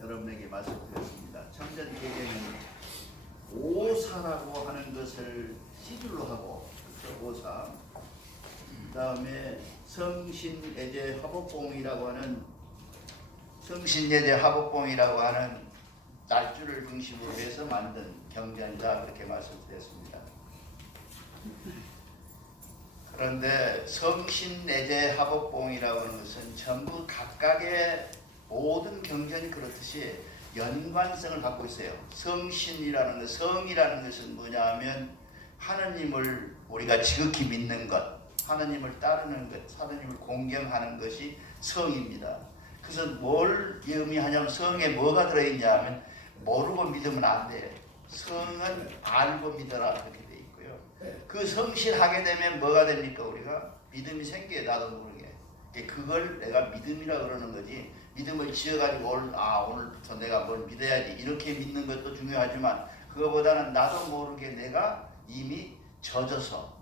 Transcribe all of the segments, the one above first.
여러분에게 말씀드렸습니다. 청전개개는 오사라고 하는 것을 시줄로 하고, 그렇죠? 오사. 그 다음에 성신예제 화법봉이라고 하는 날줄을 중심으로 해서 만든 경전이다, 그렇게 말씀드렸습니다. 그런데 성신예제 화법봉이라고 하는 것은 전부 각각의 모든 경전이 그렇듯이 연관성을 갖고 있어요. 성신이라는 것, 성이라는 것은 뭐냐 하면 하느님을 우리가 지극히 믿는 것, 하느님을 따르는 것, 하느님을 공경하는 것이 성입니다. 그래서 뭘 의미하냐면 성에 뭐가 들어있냐 하면 모르고 믿으면 안 돼. 성은 알고 믿어라, 그렇게 돼 있고요. 그 성실하게 되면 뭐가 됩니까? 우리가 믿음이 생겨요. 나도 모르게. 그걸 내가 믿음이라 그러는 거지. 믿음을 지어가지고 오늘부터 내가 뭘 믿어야지 이렇게 믿는 것도 중요하지만, 그거보다는 나도 모르게 내가 이미 젖어서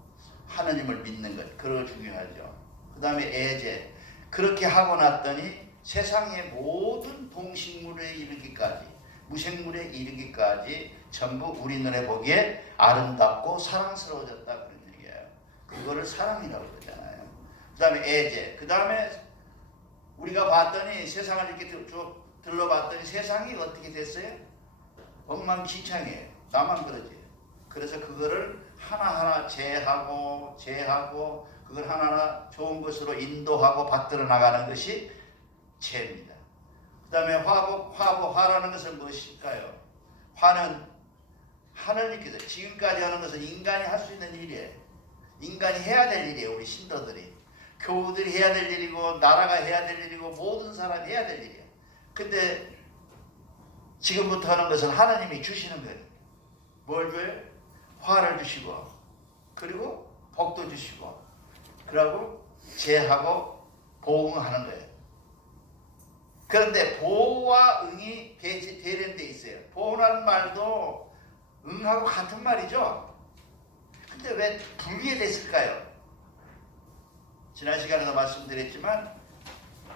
하느님을 믿는 것, 그거 중요하죠. 그 다음에 애제. 그렇게 하고 났더니 세상의 모든 동식물에 이르기까지, 무생물에 이르기까지 전부 우리 눈에 보기에 아름답고 사랑스러워졌다, 그런 얘기예요. 그거를 사랑이라고 그러잖아요. 그 다음에 애제. 그 다음에 우리가 봤더니, 세상을 이렇게 쭉 들러봤더니 세상이 어떻게 됐어요? 엉망진창이에요. 나만 그러지. 그래서 그거를 하나하나 제하고 그걸 하나하나 좋은 것으로 인도하고 받들어 나가는 것이 죄입니다. 그 다음에 화라는 것은 무엇일까요? 화는 하느님께서 지금까지 하는 것은 인간이 할 수 있는 일이에요. 인간이 해야 될 일이에요. 우리 신도들이. 교우들이 해야 될 일이고, 나라가 해야 될 일이고, 모든 사람이 해야 될 일이에요. 근데 지금부터 하는 것은 하나님이 주시는 거예요. 뭘 줘요? 화를 주시고, 그리고 복도 주시고, 그리고 제하고 보응하는 거예요. 그런데 보와 응이 대련되어 있어요. 보라는 말도 응하고 같은 말이죠. 근데 왜 분리됐을까요? 지난 시간에도 말씀드렸지만,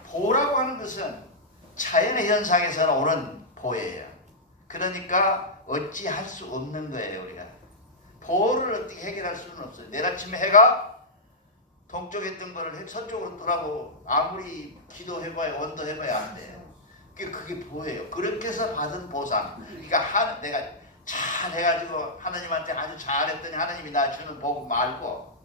보라고 하는 것은 자연의 현상에서는 오는 보예요. 그러니까 어찌할 수 없는 거예요. 우리가 보를 어떻게 해결할 수는 없어요. 내일 아침에 해가 동쪽에 뜬 거를 서쪽으로 뜨라고 아무리 기도해봐야 원도해봐야 안 돼요. 그게 보예요. 그렇게 해서 받은 보상. 그러니까 내가 잘 해가지고 하나님한테 아주 잘했더니 하나님이 나 주는 복 말고,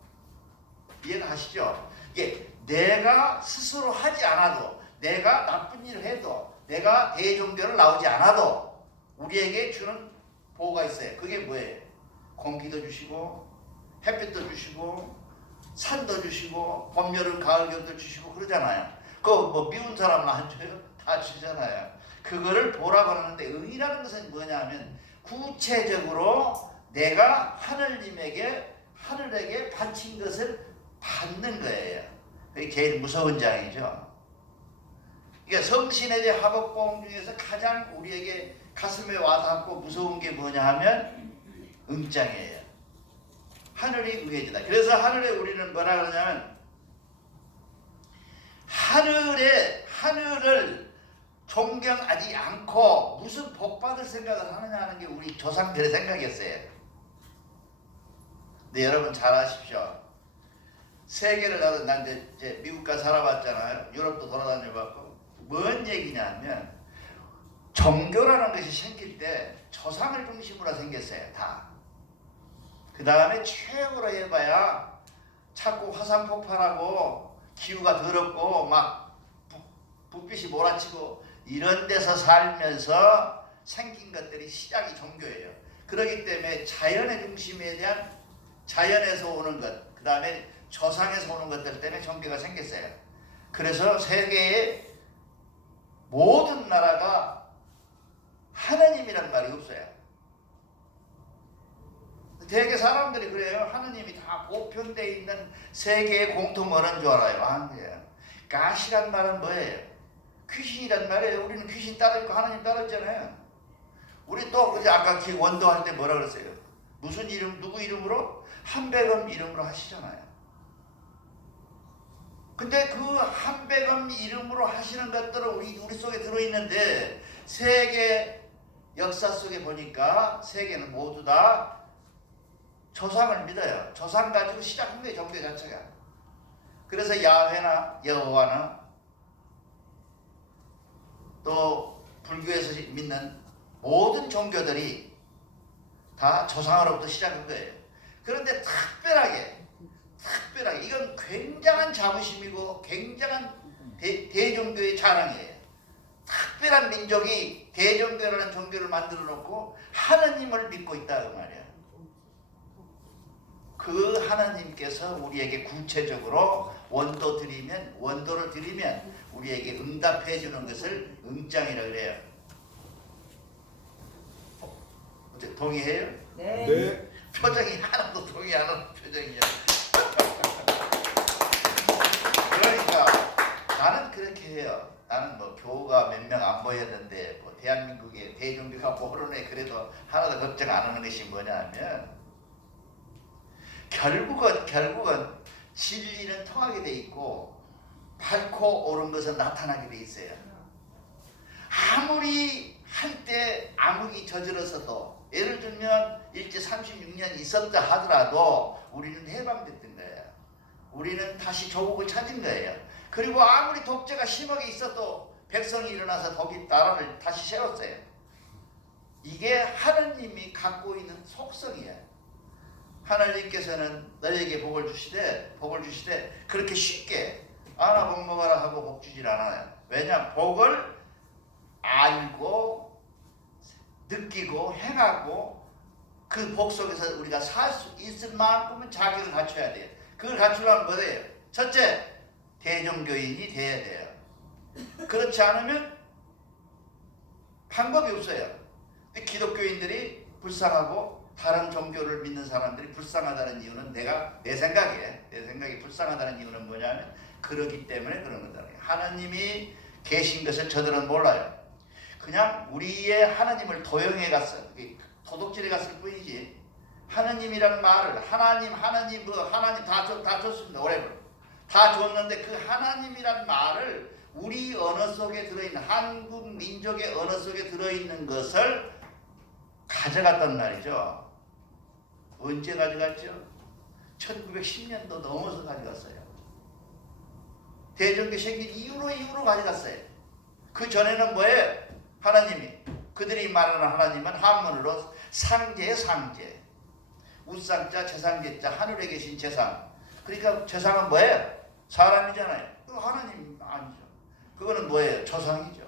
이해가 가시죠? 이게 내가 스스로 하지 않아도, 내가 나쁜 일을 해도, 내가 대종교를 나오지 않아도 우리에게 주는 보호가 있어요. 그게 뭐예요? 공기도 주시고, 햇빛도 주시고, 산도 주시고, 봄, 여름, 가을, 겨울도 주시고 그러잖아요. 그거 뭐 미운 사람은 안 줘요? 다 주잖아요. 그거를 보라고 하는데, 응이라는 것은 뭐냐면 구체적으로 내가 하늘에게 바친 것을 받는 거예요. 그게 제일 무서운 장이죠. 그러니까 성신예제 화법봉 중에서 가장 우리에게 가슴에 와닿고 무서운 게 뭐냐 하면 응장이에요. 하늘이 응해지다. 그래서 하늘에 우리는 뭐라 그러냐면, 하늘을 존경하지 않고 무슨 복 받을 생각을 하느냐 하는 게 우리 조상들의 생각이었어요. 근데 여러분 잘 아십시오. 세계를 난 이제 미국 가 살아봤잖아요. 유럽도 돌아다녀봤고, 뭔 얘기냐면 종교라는 것이 생길 때 조상을 중심으로 생겼어요. 다. 그 다음에 최악으로 해봐야 자꾸 화산 폭발하고 기후가 더럽고 막 불빛이 몰아치고 이런 데서 살면서 생긴 것들이 시작이 종교예요. 그렇기 때문에 자연의 중심에 대한, 자연에서 오는 것, 그 다음에 조상에서 오는 것들 때문에 종교가 생겼어요. 그래서 세계의 모든 나라가 하느님이라는 말이 없어요. 되게 사람들이 그래요. 하느님이 다 보편되어 있는 세계의 공통 언어인 줄 알아요. 아니에요. 가시란 말은 뭐예요? 귀신이란 말이에요. 우리는 귀신 따르고 하느님 따르잖아요. 우리 또 아까 원도할 때 뭐라 그랬어요? 무슨 이름, 누구 이름으로? 한백음 이름으로 하시잖아요. 근데 그 한백음 이름으로 하시는 것들은 우리 속에 들어있는데, 세계 역사 속에 보니까 세계는 모두 다 조상을 믿어요. 조상 가지고 시작한 거예요. 종교 자체가. 그래서 야훼나 여호와나 또 불교에서 믿는 모든 종교들이 다 조상으로부터 시작한 거예요. 그런데 특별하게 이건 굉장한 자부심이고 굉장한 대종교의 자랑이에요. 특별한 민족이 대종교라는 종교를 만들어 놓고 하나님을 믿고 있다 그 말이야. 그 하나님께서 우리에게 구체적으로 원도를 드리면 우리에게 응답해 주는 것을 응장이라고 그래요. 동의해요? 네. 네. 표정이 하나도 동의 안 하는 표정이야. 그러니까 나는 그렇게 해요. 나는 뭐 교우가 몇 명 안 모였는데 뭐 대한민국의 대종교가 모르네 그래도 하나도 걱정 안 하는 것이 뭐냐면 결국은 진리는 통하게 돼 있고 밝고 옳은 것은 나타나게 돼 있어요. 아무리 한때 암흑이 저질러서도 예를 들면 일제 36년 있었다 하더라도 우리는 해방됐던 거예요. 우리는 다시 조국을 찾은 거예요. 그리고 아무리 독재가 심하게 있어도 백성이 일어나서 독일 나라를 다시 세웠어요. 이게 하나님이 갖고 있는 속성이에요. 하나님께서는 너희에게 복을 주시되 그렇게 쉽게 아나 복 먹어라 하고 복 주질 않아요. 왜냐? 복을 알고 느끼고 행하고 그 복 속에서 우리가 살 수 있을 만큼은 자격을 갖춰야 돼요. 그걸 갖추려면 뭐예요? 첫째, 대종교인이 돼야 돼요. 그렇지 않으면 방법이 없어요. 근데 기독교인들이 불쌍하고 다른 종교를 믿는 사람들이 불쌍하다는 이유는 내 생각이 불쌍하다는 이유는 뭐냐면 그러기 때문에 그런 거다. 하나님이 계신 것을 저들은 몰라요. 그냥 우리의 하나님을 도용해 갔어. 도둑질해 갔을 뿐이지. 하나님이라는 말을 하나님 다 줬습니다. 오래걸 다 줬는데 그 하나님이란 말을 우리 언어 속에 들어있는 한국 민족의 언어 속에 들어있는 것을 가져갔단 말이죠. 언제 가져갔죠? 1910년도 넘어서 가져갔어요. 대종교 생긴 이후로 가져갔어요. 그 전에는 뭐예요? 하나님이 그들이 말하는 하나님은 한문으로 상제의 상제, 우상자, 재상제자, 하늘에 계신 재상. 그러니까 재상은 뭐예요? 사람이잖아요. 그 하나님 아니죠. 그거는 뭐예요? 조상이죠.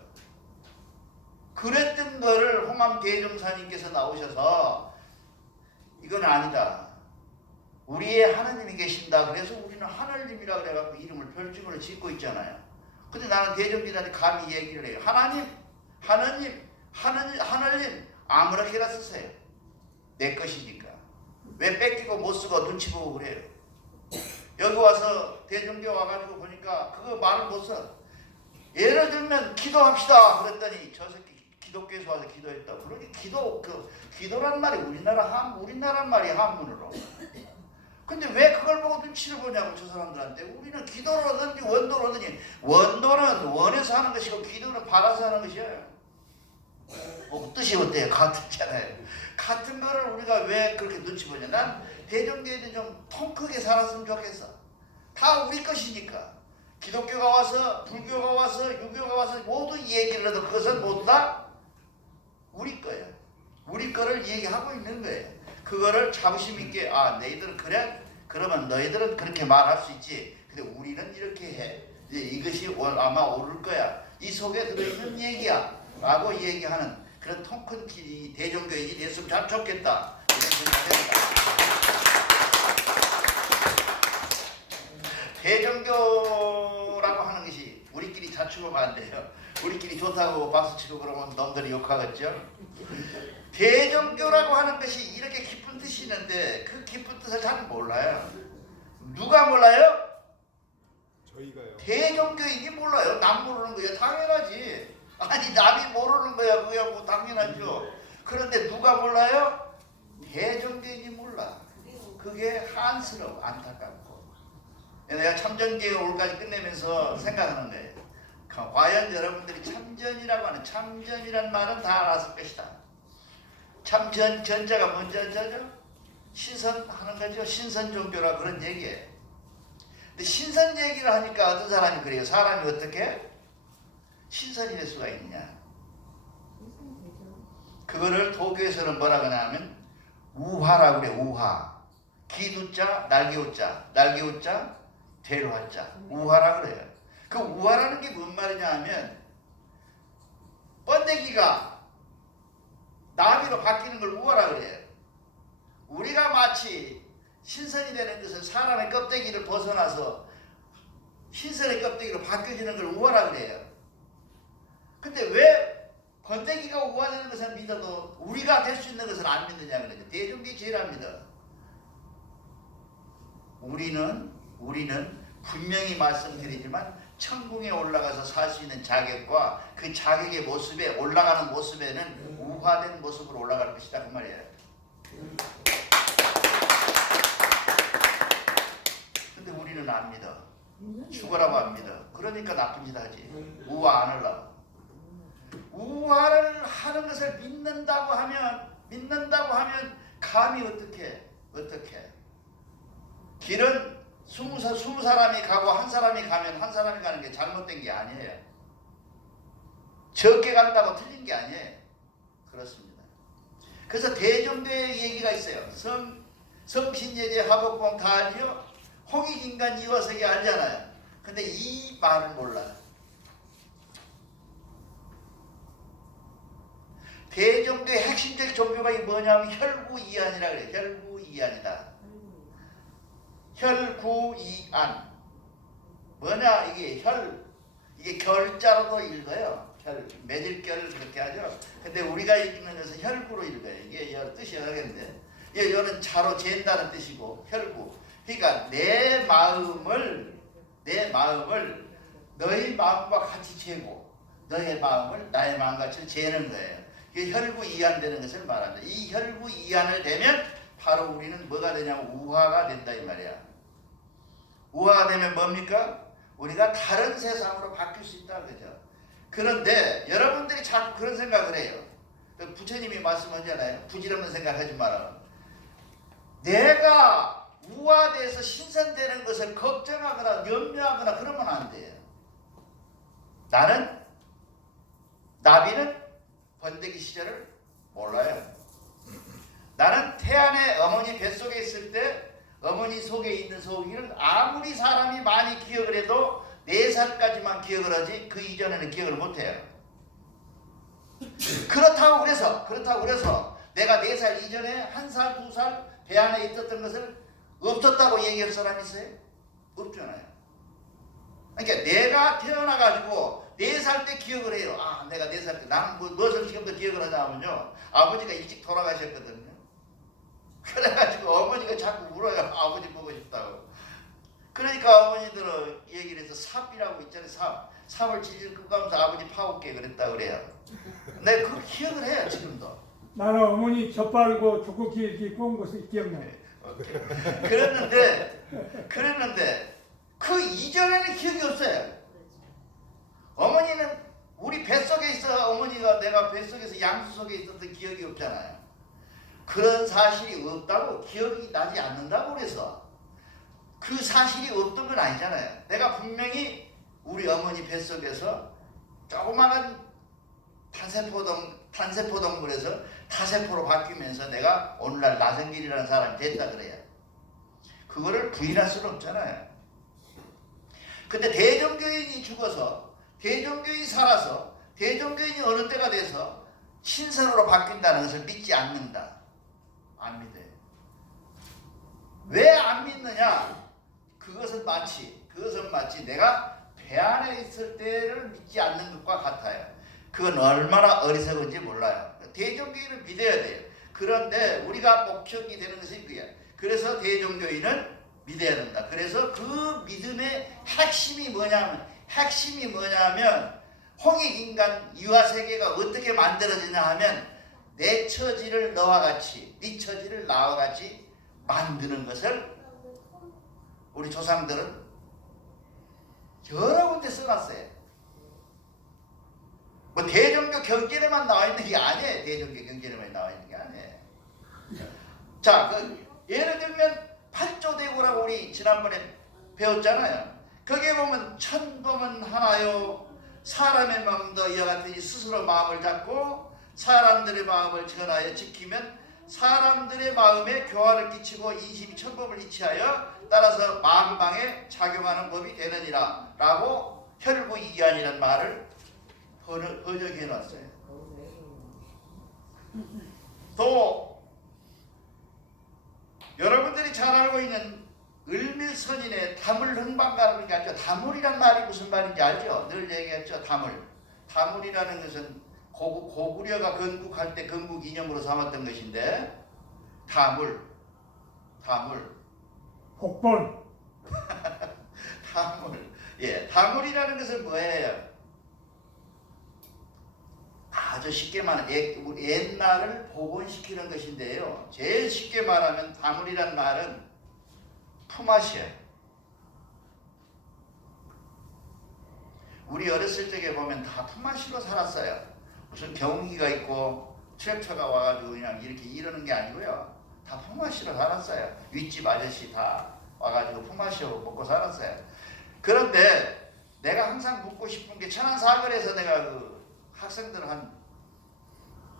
그랬던 거를 홍암 대종사님께서 나오셔서 이건 아니다. 우리의 하나님이 계신다. 그래서 우리는 하늘님이라 그래갖고 이름을 별칭으로 짓고 있잖아요. 근데 나는 대종들한테 감히 얘기를 해요. 하나님 아무렇게나 쓰세요. 내 것이니까. 왜 뺏기고 못 쓰고 눈치 보고 그래요. 여기 와서 대종교 와가지고 보니까 그거 말을 못 써. 예를 들면 기도합시다 그랬더니 저 새끼 기독교에서 와서 기도했다. 그러니 기도란 말이 우리나라 말이 한문으로. 근데 왜 그걸 보고 눈치를 보냐고 저 사람들한테. 우리는 기도를 하든지 원도를 하든지 원도는 원에서 하는 것이고 기도는 받아서 하는 것이에요. 뭐 뜻이 어때요? 같잖아요. 같은 거를 우리가 왜 그렇게 눈치 보냐. 난 대종교에는 좀 통 크게 살았으면 좋겠어. 다 우리 것이니까. 기독교가 와서 불교가 와서 유교가 와서 모두 얘기를 해도 그것은 모두 다 우리 거예요. 우리 거를 얘기하고 있는 거예요. 그거를 자부심 있게 너희들은 그래? 그러면 너희들은 그렇게 말할 수 있지. 근데 우리는 이렇게 해. 이것이 아마 옳을 거야. 이 속에 들어있는 얘기야. 라고 얘기하는 그런 통큰 대종교인이 됐으면 참 좋겠다. 이런 생각입니다. 대종교라고 하는 것이 우리끼리 자축하면 안 돼요. 우리끼리 좋다고 박수치고 그러면 놈들이 욕하겠죠. 대종교라고 하는 것이 이렇게 깊은 뜻이 있는데 그 깊은 뜻을 잘 몰라요. 누가 몰라요? 저희가요. 대종교인이 몰라요. 남 모르는 거예요. 당연하지. 아니 남이 모르는 거야. 그게 뭐 당연하죠. 그런데 누가 몰라요? 대종교인이 몰라. 그게 한스러워. 안타깝고. 내가 참전기회 오늘까지 끝내면서 생각하는 거예요. 과연 여러분들이 참전이라고 하는 참전이란 말은 다 알았을 것이다. 참전 전자가 뭔지 알죠? 신선하는 거죠. 신선 종교라 그런 얘기예요. 근데 신선 얘기를 하니까 어떤 사람이 그래요. 사람이 어떻게 신선이 될 수가 있냐? 그거를 도교에서는 뭐라 그러냐면 우화라고 그래. 우화. 기두자, 날개우자, 날개우자, 대로화자. 우화라 그래요. 그 우화라는 게 뭔 말이냐 하면 번데기가 나비로 바뀌는 걸 우화라 그래요. 우리가 마치 신선이 되는 것은 사람의 껍데기를 벗어나서 신선의 껍데기로 바뀌어지는 걸 우화라 그래요. 근데 왜 번데기가 우화되는 것을 믿어도 우리가 될 수 있는 것을 안 믿느냐 그러죠. 대종교의 제일 안 믿어. 우리는 분명히 말씀드리지만 천궁에 올라가서 살 수 있는 자격과 그 자격의 모습에 올라가는 모습에는 우화된 모습으로 올라갈 것이다 그 말이에요. 근데 우리는 안 믿어. 죽어라고 안 믿어. 그러니까 나쁜 짓 하지. 우화 안 하려고. 우화를 하는 것을 믿는다고 하면 감히 어떻게 길은 20사람이 가고 한 사람이 가면 한 사람이 가는 게 잘못된 게 아니에요. 적게 간다고 틀린 게 아니에요. 그렇습니다. 그래서 대종교의 얘기가 있어요. 성신예제 화법봉 다 알죠? 홍익인간 이화석이 알잖아요. 근데 이 말을 몰라요. 대종교의 핵심적 종교가 뭐냐면 혈구이안이라 그래요. 혈구이안이다. 혈구이안. 뭐냐 이게 이게 결자로도 읽어요. 매질결을 그렇게 하죠. 근데 우리가 읽는 것은 혈구로 읽어요. 이게 뜻이 여러 개인데 이거는 자로 잰다는 뜻이고 혈구. 그러니까 내 마음을 너희 마음과 같이 재고 너의 마음을 나의 마음같이 재는 거예요. 이게 혈구이안되는 것을 말합니다. 이 혈구이안을 되면 바로 우리는 뭐가 되냐면 우화가 된다 이 말이야. 우화가 되면 뭡니까? 우리가 다른 세상으로 바뀔 수 있다 그죠. 그런데 여러분들이 자꾸 그런 생각을 해요. 부처님이 말씀하잖아요. 부질없는 생각하지 마라. 내가 우화돼서 신선되는 것을 걱정하거나 염려하거나 그러면 안 돼요. 나비는 번데기 시절을 몰라요. 나는 태안의 어머니 뱃속에 있을 때 어머니 속에 있는 소고기를 아무리 사람이 많이 기억을 해도 4살까지만 기억을 하지 그 이전에는 기억을 못해요. 그렇다고 그래서 내가 4살 이전에 1살, 2살 배 안에 있었던 것을 없었다고 얘기할 사람이 있어요? 없잖아요. 그러니까 내가 태어나가지고 4살 때 기억을 해요. 내가 4살 때 나는 무엇을 지금도 기억을 하냐면요. 아버지가 일찍 돌아가셨거든요. 그래가지고 어머니가 자꾸 울어요. 아버지 보고 싶다고. 그러니까 어머니들은 얘기를 해서 삽이라고 있잖아요. 삽을 질질 끄고 가면서 아버지 파올게 그랬다 그래요. 내가 그걸 기억을 해요 지금도. 나는 어머니 젖바르고 두껍게 이렇게 구운 것을 기억나요. 그랬는데 그 이전에는 기억이 없어요. 어머니는 우리 뱃속에 있어. 어머니가 내가 뱃속에서 양수 속에 있었던 기억이 없잖아요. 그런 사실이 없다고 기억이 나지 않는다고 그래서 그 사실이 없던 건 아니잖아요. 내가 분명히 우리 어머니 뱃속에서 조그마한 탄세포 동물에서 타세포로 바뀌면서 내가 오늘날 나성길이라는 사람이 됐다 그래요. 그거를 부인할 수는 없잖아요. 근데 대종교인이 죽어서 대종교인이 살아서 대종교인이 어느 때가 돼서 신선으로 바뀐다는 것을 믿지 않는다. 안 믿어요. 왜 안 믿느냐? 그것은 마치 내가 배 안에 있을 때를 믿지 않는 것과 같아요. 그건 얼마나 어리석은지 몰라요. 대종교인을 믿어야 돼요. 그런데 우리가 목적이 되는 것이 그게. 그래서 대종교인은 믿어야 된다. 그래서 그 믿음의 핵심이 뭐냐면 홍익인간 유아세계가 어떻게 만들어지냐 하면 내 처지를 너와 같이 네 처지를 나와 같이 만드는 것을 우리 조상들은 여러 군데 써놨어요. 뭐 대종교 경전에만 나와 있는 게 아니에요. 대종교 경전에만 나와 있는 게 아니에요. 자, 예를 들면 팔조대고라고 우리 지난번에 배웠잖아요. 거기에 보면 천범은 하나요 사람의 마음도 이와 같으니 스스로 마음을 잡고 사람들의 마음을 전하여 지키면 사람들의 마음에 교화를 끼치고 인심이 천법을 이치하여 따라서 만방에 작용하는 법이 되느니라 라고 혈구이안이라는 말을 번역해 놨어요. 또 여러분들이 잘 알고 있는 을밀선인의 다물흥방가라는 게 알죠? 다물이란 말이 무슨 말인지 알죠? 늘 얘기했죠. 다물이라는 것은 고구려가 건국할 때 건국 이념으로 삼았던 것인데 다물 복본. 예, 다물이라는 것은 뭐예요? 아주 쉽게 말하면 옛날을 복원시키는 것인데요. 제일 쉽게 말하면 다물이란 말은 품앗이에요. 우리 어렸을 적에 보면 다 품앗이로 살았어요. 무슨 경기가 있고 트랙터가 와가지고 그냥 이렇게 이러는 게 아니고요. 다 품앗이로 살았어요. 윗집 아저씨 다 와가지고 품앗이로 먹고 살았어요. 그런데 내가 항상 묻고 싶은 게 천안사거리에서 내가 그 학생들 한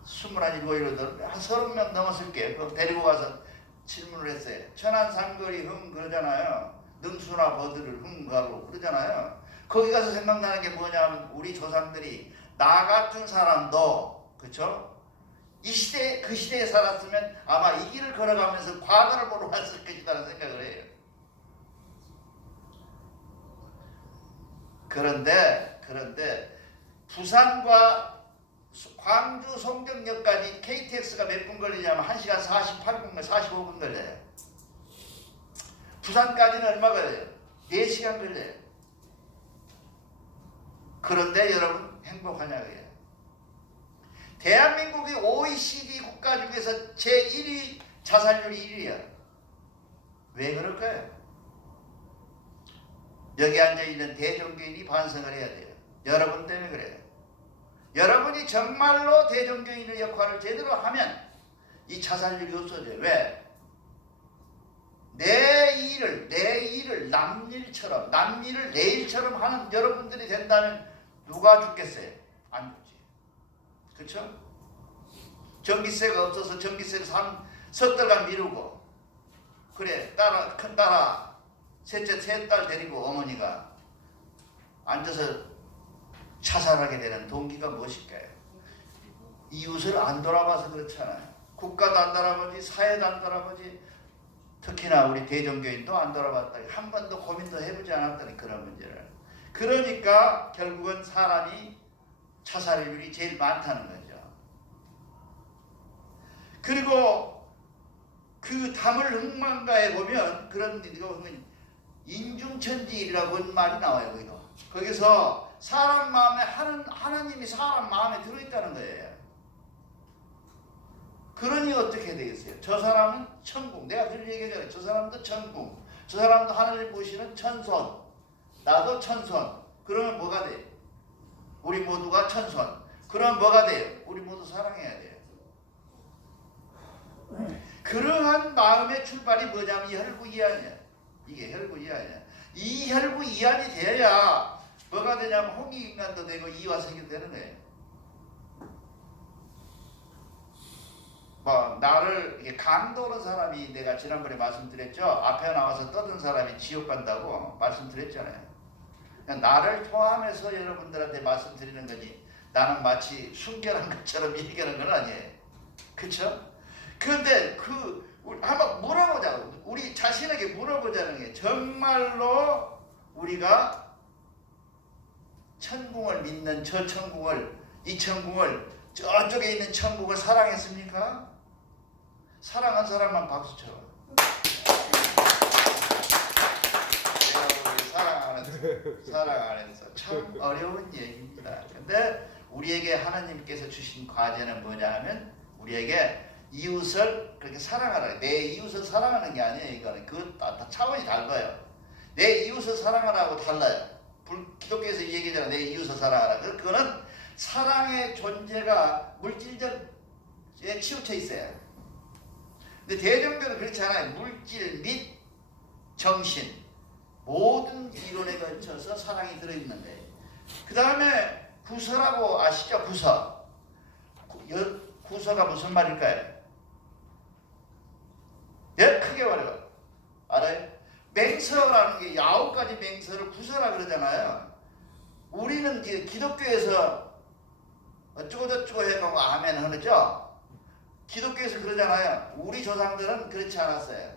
21, 7, 한 30명 넘었을 게 데리고 가서 질문을 했어요. 천안삼거리 그러잖아요. 능수나 버들을 가고 그러잖아요. 거기 가서 생각나는 게 뭐냐면 우리 조상들이 나 같은 사람도 그쵸? 이 시대 그 시대에 살았으면 아마 이 길을 걸어가면서 과거를 보러 갔을 것이라는 생각을 해요. 그런데 부산과 광주 송정역까지 KTX가 몇 분 걸리냐면 1시간 48분, 45분 걸려요. 부산까지는 얼마 걸려요? 4시간 걸려요. 그런데 여러분 행복하냐고요. 대한민국이 OECD 국가 중에서 제1위 자살률이 1위야. 왜 그럴까요? 여기 앉아있는 대종교인이 반성을 해야 돼요. 여러분 때문에 그래요. 여러분이 정말로 대종교인의 역할을 제대로 하면 이 자살률이 없어져요. 왜? 내 일을 남일처럼 남일을 내 일처럼 하는 여러분들이 된다면 누가 죽겠어요? 안 죽지. 그렇죠? 전기세가 없어서 전기세를 석 달간 미루고 그래 큰 딸아 셋째 세 딸 데리고 어머니가 앉아서 자살하게 되는 동기가 무엇일까요? 이웃을 안 돌아봐서 그렇잖아요. 국가도 안 돌아보지 사회도 안 돌아보지 특히나 우리 대종교인도 안 돌아봤다. 한 번도 고민도 해보지 않았다니 그런 문제를. 그러니까 결국은 사람이 자살률이 제일 많다는 거죠. 그리고 그 다물흥망가에 보면 그런 거 보면 인중천지라고 하는 말이 나와요. 거기서 사람 마음에 하나님이 사람 마음에 들어있다는 거예요. 그러니 어떻게 되겠어요? 저 사람은 천국. 내가 늘 얘기하잖아요. 저 사람도 천국. 저 사람도 하나님 보시는 천손. 나도 천손. 그러면 뭐가 돼요? 우리 모두가 천손. 그러면 뭐가 돼요? 우리 모두 사랑해야 돼요. 그러한 마음의 출발이 뭐냐면 혈구이안이야. 이게 혈구이안이야. 이 혈구이안이 돼야 뭐가 되냐면 홍익인간도 되고 이화생이 되는 거예요. 뭐 나를 이렇게 강도는 사람이 내가 지난번에 말씀드렸죠. 앞에 나와서 떠든 사람이 지옥 간다고 말씀드렸잖아요. 나를 통하면서 여러분들한테 말씀드리는 거지 나는 마치 순결한 것처럼 얘기하는 건 아니에요. 그렇죠? 그런데 한번 물어보자고. 우리 자신에게 물어보자는 게 정말로 우리가 천국을 믿는 저 천국을 이 천국을 저쪽에 있는 천국을 사랑했습니까? 사랑한 사람만 박수 쳐. 사랑 안에서 참 어려운 얘기입니다. 근데 우리에게 하나님께서 주신 과제는 뭐냐 하면 우리에게 이웃을 그렇게 사랑하라. 내 이웃을 사랑하는 게 아니에요. 이거는 그 차원이 달라요. 내 이웃을 사랑하라고 달라요. 기독교에서 얘기하잖아. 내 이웃을 사랑하라. 그거는 사랑의 존재가 물질적에 치우쳐 있어요. 근데 대종교는 그렇지 않아요. 물질 및 정신 모든 이론에 걸쳐서 사랑이 들어있는데, 그 다음에 구서라고 아시죠? 구서. 구서가 무슨 말일까요? 예? 크게 말해봐. 알아요? 맹서라는 게 9가지 맹서를 구서라 그러잖아요. 우리는 기독교에서 어쩌고저쩌고 해가고 아멘 하죠? 기독교에서 그러잖아요. 우리 조상들은 그렇지 않았어요.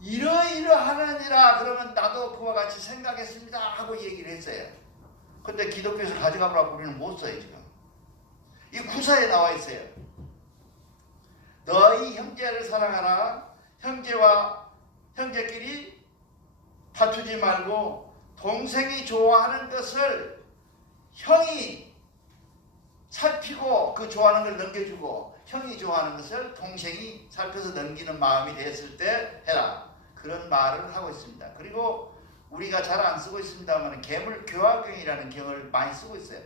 이러이러하느니라 그러면 나도 그와 같이 생각했습니다 하고 얘기를 했어요. 근데 기독교에서 가져가보라고 우리는 못 써요. 지금 이 구사에 나와 있어요. 너희 형제를 사랑하라. 형제와 형제끼리 다투지 말고 동생이 좋아하는 것을 형이 살피고 그 좋아하는 걸 넘겨주고 형이 좋아하는 것을 동생이 살펴서 넘기는 마음이 됐을 때 해라. 그런 말을 하고 있습니다. 그리고 우리가 잘 안 쓰고 있습니다만 계물교화경이라는 경을 많이 쓰고 있어요.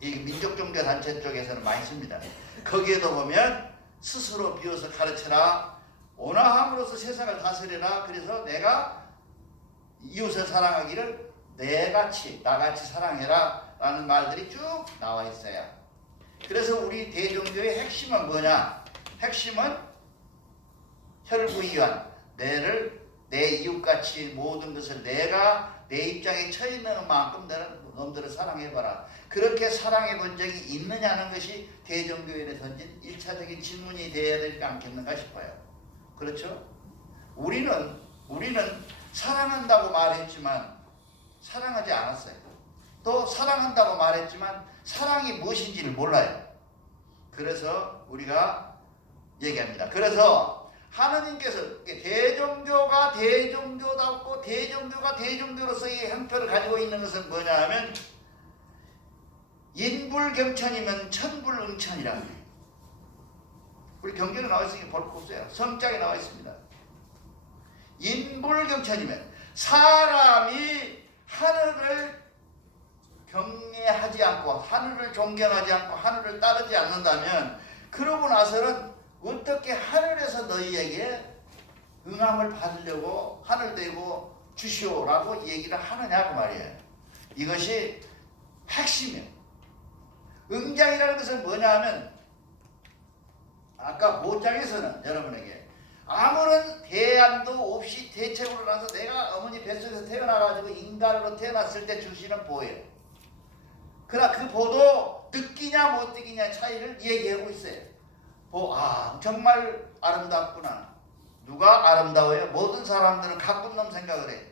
이 민족종교단체 쪽에서는 많이 씁니다. 거기에도 보면 스스로 비워서 가르쳐라. 온화함으로써 세상을 다스려라. 그래서 내가 이웃을 사랑하기를 나같이 사랑해라 라는 말들이 쭉 나와 있어요. 그래서 우리 대종교의 핵심은 뭐냐? 핵심은 혈구이완, 내 이웃같이 모든 것을 내가 내 입장에 처해 있는 만큼 놈들을 사랑해봐라. 그렇게 사랑해 본 적이 있느냐는 것이 대종교인에 던진 1차적인 질문이 되어야 되지 않겠는가 싶어요. 그렇죠? 우리는 사랑한다고 말했지만 사랑하지 않았어요. 또 사랑한다고 말했지만 사랑이 무엇인지를 몰라요. 그래서 우리가 얘기합니다. 그래서 하느님께서 대종교가 대종교답고 대종교가 대종교로서의 형태를 가지고 있는 것은 뭐냐 하면 인불경천이면 천불응천이라. 우리 경전에 나와 있으니 볼 거 없어요. 성장에 나와 있습니다. 인불경천이면 사람이 하늘을 경외하지 않고 하늘을 존경하지 않고 하늘을 따르지 않는다면 그러고 나서는 어떻게 하늘에서 너희에게 응함을 받으려고 하늘 대고 주시오라고 얘기를 하느냐고 말이에요. 이것이 핵심이에요. 응장이라는 것은 뭐냐 하면 아까 모장에서는 여러분에게 아무런 대안도 없이 대책으로 나서 내가 어머니 뱃속에서 태어나가지고 인간으로 태어났을 때 주시는 보예요. 그러나 그 보도 느끼냐 못 느끼냐 차이를 얘기하고 있어요. 정말 아름답구나. 누가 아름다워요? 모든 사람들은 가쁜 놈 생각을 해.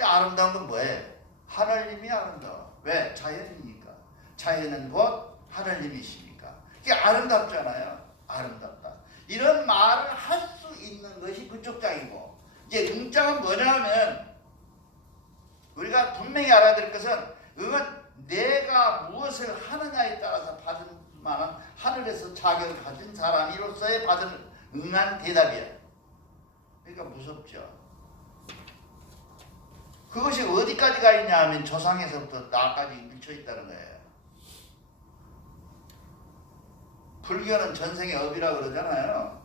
아름다운 건 뭐예요? 하늘님이 아름다워. 왜? 자연이니까. 자연은 곧 하늘님이시니까. 이게 아름답잖아요. 아름답다. 이런 말을 할 수 있는 것이 그쪽 장이고, 이제 응장은 뭐냐 하면 우리가 분명히 알아야 될 것은 응은 내가 무엇을 하느냐에 따라서 받은 만한 하늘에서 자격을 가진 사람으로서의 받은 응한 대답이야. 그러니까 무섭죠. 그것이 어디까지 가 있냐 하면 조상에서부터 나까지 밀쳐 있다는 거예요. 불교는 전생의 업이라고 그러잖아요.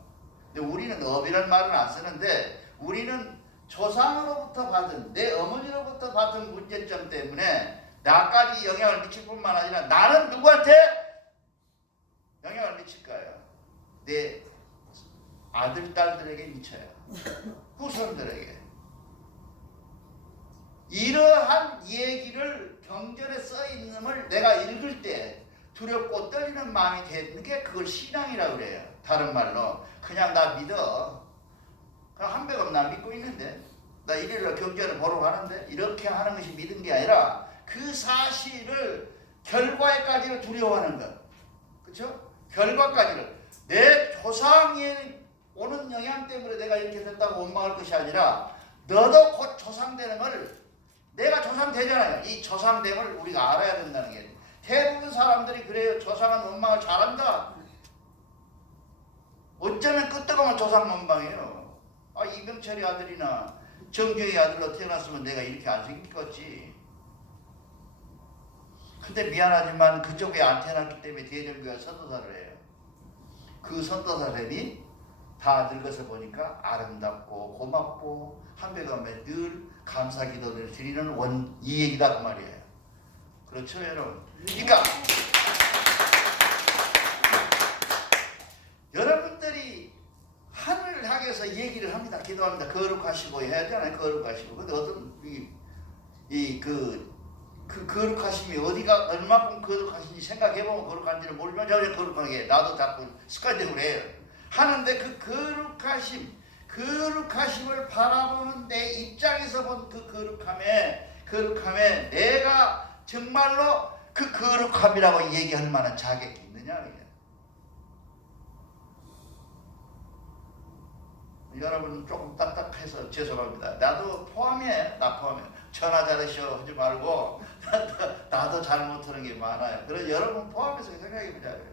근데 우리는 업이라는 말은 안 쓰는데 우리는 조상으로부터 받은 내 어머니로부터 받은 문제점 때문에 나까지 영향을 미칠 뿐만 아니라 나는 누구한테 영향을 미칠까요? 내 아들, 딸들에게 미쳐요. 후손들에게. 이러한 얘기를 경전에 써있음을 내가 읽을 때 두렵고 떨리는 마음이 되는 게 그걸 신앙이라고 그래요. 다른 말로 그냥 나 믿어. 그냥 한 백업 나 믿고 있는데 나 일요일날 경전을 보러 가는데 이렇게 하는 것이 믿은 게 아니라 그 사실을 결과에까지를 두려워하는 것. 그렇죠? 결과까지를 내 조상에 오는 영향 때문에 내가 이렇게 됐다고 원망할 것이 아니라 너도 곧 조상되는 걸 내가 조상되잖아요. 이 조상됨을 우리가 알아야 된다는 게 대부분 사람들이 그래요. 조상은 원망을 잘한다. 어쩌면 끄떡하면 조상 원망이에요. 이병철이 아들이나 정규의 아들로 태어났으면 내가 이렇게 안 생겼겠지. 근데 미안하지만 그쪽에 안테나기 때문에 대전교가 선도사를 해요. 그 선도사들이 다 늙어서 보니까 아름답고 고맙고 한백암에 늘 감사 기도를 드리는 이 얘기다 그 말이에요. 그렇죠 여러분? 그러니까 여러분들이 하늘을 향해서 얘기를 합니다. 기도합니다. 거룩하시고 해야 되잖아요. 거룩하시고. 근데 어떤 그 거룩하심이 어디가 얼마큼 거룩하신지 생각해보면 거룩한지를 모르면 전혀 거룩하게 나도 자꾸 습관적으로 해요. 하는데 그 거룩하심을 바라보는 내 입장에서 본 그 거룩함에 내가 정말로 그 거룩함이라고 얘기할 만한 자격이 있느냐 그냥. 여러분 조금 딱딱해서 죄송합니다. 나도 포함해. 나 포함해. 전화 잘하셔 하지 말고 나도 잘못하는 게 많아요. 그래서 여러분 포함해서 생각해보자고요.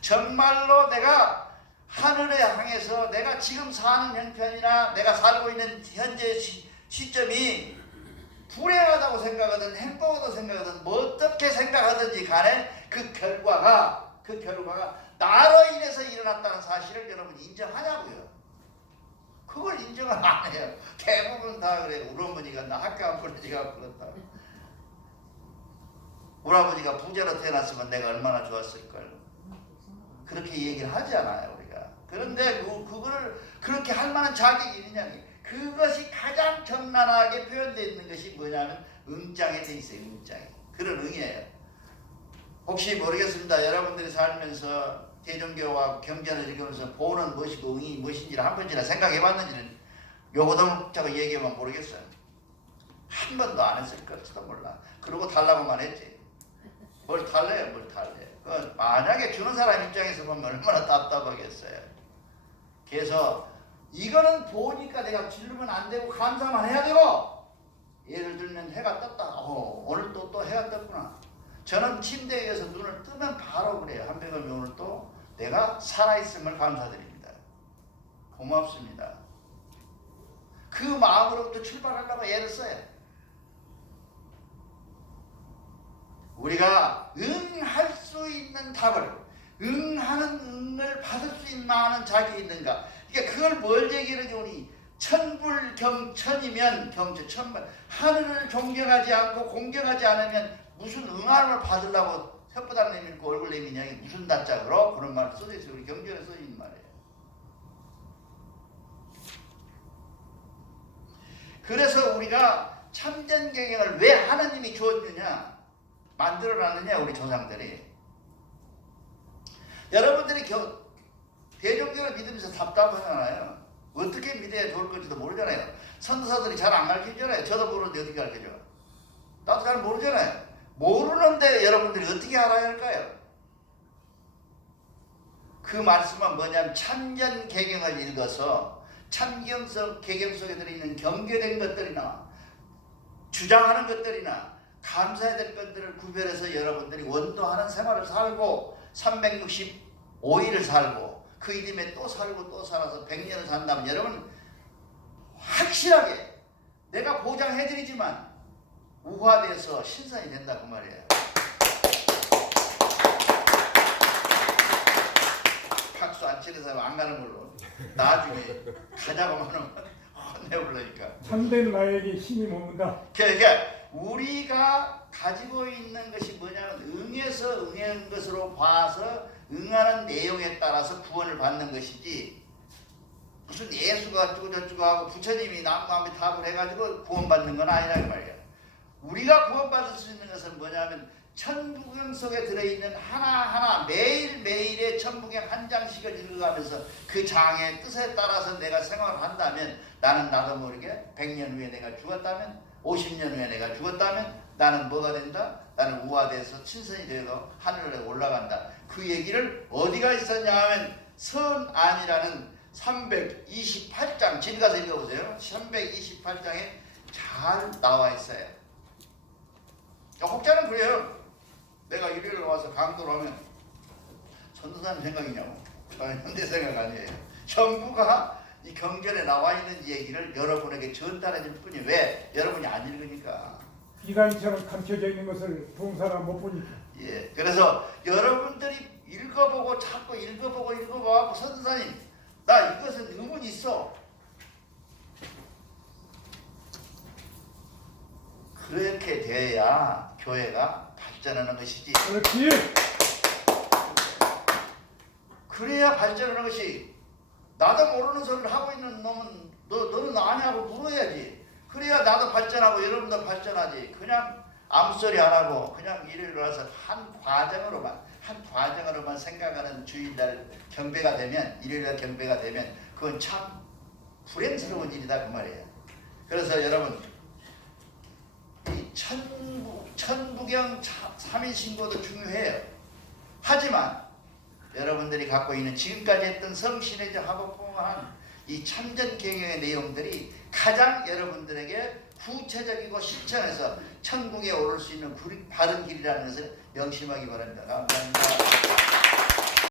정말로 내가 하늘에 향해서 내가 지금 사는 형편이나 내가 살고 있는 현재 시점이 불행하다고 생각하든 행복하다고 생각하든 뭐 어떻게 생각하든지 간에 그 결과가 나로 인해서 일어났다는 사실을 여러분 인정하냐고요. 그걸 인정을 안 해요. 대부분 다 그래요. 우리 어머니가 나 학교 안 보내지가 그렇다. 우리 아버지가 부자로 태어났으면 내가 얼마나 좋았을걸. 그렇게 얘기를 하지 않아요 우리가. 그런데 그거를 그렇게 할 만한 자격이 있느냐. 그것이 가장 적나라하게 표현되어 있는 것이 뭐냐면 응장에 돼 있어요. 응장에. 그런 응이에요. 혹시 모르겠습니다. 여러분들이 살면서 대종교와 경전을 읽으면서 보는 무엇이고 응이 무엇인지를 한 번쯤이나 생각해 봤는지는 요거도 자꾸 얘기하면 모르겠어요. 한 번도 안 했을 것지도 몰라. 그러고 달라고만 했지. 뭘 달래요, 뭘 달래. 그 만약에 주는 사람 입장에서 보면 얼마나 답답하겠어요. 그래서 이거는 보니까 내가 지르면 안 되고 감사만 해야 되고, 예를 들면 해가 떴다. 오늘 또 해가 떴구나. 저는 침대에서 눈을 뜨면 바로 그래요. 한백음이 오늘 또 내가 살아있음을 감사드립니다. 고맙습니다. 그 마음으로부터 출발하려고 애를 써요. 우리가 응할 수 있는 답을, 응하는 응을 받을 수 있는 많은 자격이 있는가. 그러니까 그걸 뭘 얘기를 하니 천불경천이면 천불. 하늘을 존경하지 않고 공경하지 않으면 무슨 응함을 받으려고 혓바닥 내밀고 얼굴 내미냐. 이게 무슨 낯짝으로 그런 말 써져 있어요. 우리 경전에 써 있는 말이에요. 그래서 우리가 참된 경영을 왜 하나님이 주었느냐, 만들어놨느냐, 우리 조상들이. 여러분들이 대종교를 믿으면서 답답하잖아요. 어떻게 믿어야 좋을 건지도 모르잖아요. 선도사들이 잘 안 가르쳐주잖아요. 저도 모르는데 어떻게 가르쳐줘? 나도 잘 모르잖아요. 모르는데 여러분들이 어떻게 알아야 할까요? 그 말씀은 뭐냐면 참전 개경을 읽어서 개경 속에 들어있는 경계된 것들이나 주장하는 것들이나 감사해야 될 것들을 구별해서 여러분들이 원도하는 생활을 살고 365일을 살고 그 이름에 또 살고 또 살아서 100년을 산다면 여러분 확실하게 내가 보장해드리지만 우화돼서 신선이 된다 그 말이에요. 박수 안 치는 사람 안 가는 걸로 나중에 가자고 하면 혼내버리니까. 참된 나에게 힘이 머문다. 그러니까 우리가 가지고 있는 것이 뭐냐면 응해서 응하는 것으로 봐서 응하는 내용에 따라서 구원을 받는 것이지 무슨 예수가 어쩌고 저쩌고 하고 부처님이 나무함에 답을 해가지고 구원받는 건 아니라 그 말이야. 우리가 구원받을 수 있는 것은 뭐냐면 천부경 속에 들어있는 하나하나 매일매일의 천부경 한 장씩을 읽어가면서 그 장의 뜻에 따라서 내가 생활을 한다면 나는 나도 모르게 100년 후에 내가 죽었다면 50년 후에 내가 죽었다면 나는 뭐가 된다? 나는 우화돼서 친선이 되어서 하늘에 올라간다. 그 얘기를 어디가 있었냐 하면 선안이라는 328장 집 가서 읽어보세요. 328장에 잘 나와 있어요. 혹자는 그래요. 내가 일요일에 와서 강도를 하면 전도사님 생각이냐고. 현대 생각 아니에요. 전부가 이 경전에 나와 있는 얘기를 여러분에게 전달해 줄 뿐이 왜? 여러분이 안 읽으니까. 이단처럼 감춰져 있는 것을 봉사가 못 보니까. 예, 그래서 여러분들이 읽어보고 자꾸 읽어보고 선사님 나 이것은 의문이 있어. 그렇게 돼야 교회가 발전하는 것이지. 그렇지. 그래야 발전하는 것이. 나도 모르는 소리를 하고 있는 놈은 너는 아냐고 물어야지. 그래야 나도 발전하고 여러분도 발전하지. 그냥 아무 소리 안 하고 그냥 일을 와서 한 과정으로만 생각하는 주일날 경배가 되면, 일요일날 경배가 되면 그건 참 불행스러운 일이다 그 말이에요. 그래서 여러분 이 천부경 3인 신고도 중요해요. 하지만 여러분들이 갖고 있는 지금까지 했던 성신의 하복봉한 이 참전경영의 내용들이 가장 여러분들에게 구체적이고 실천해서 천국에 오를 수 있는 바른 길이라는 것을 명심하기 바랍니다. 감사합니다.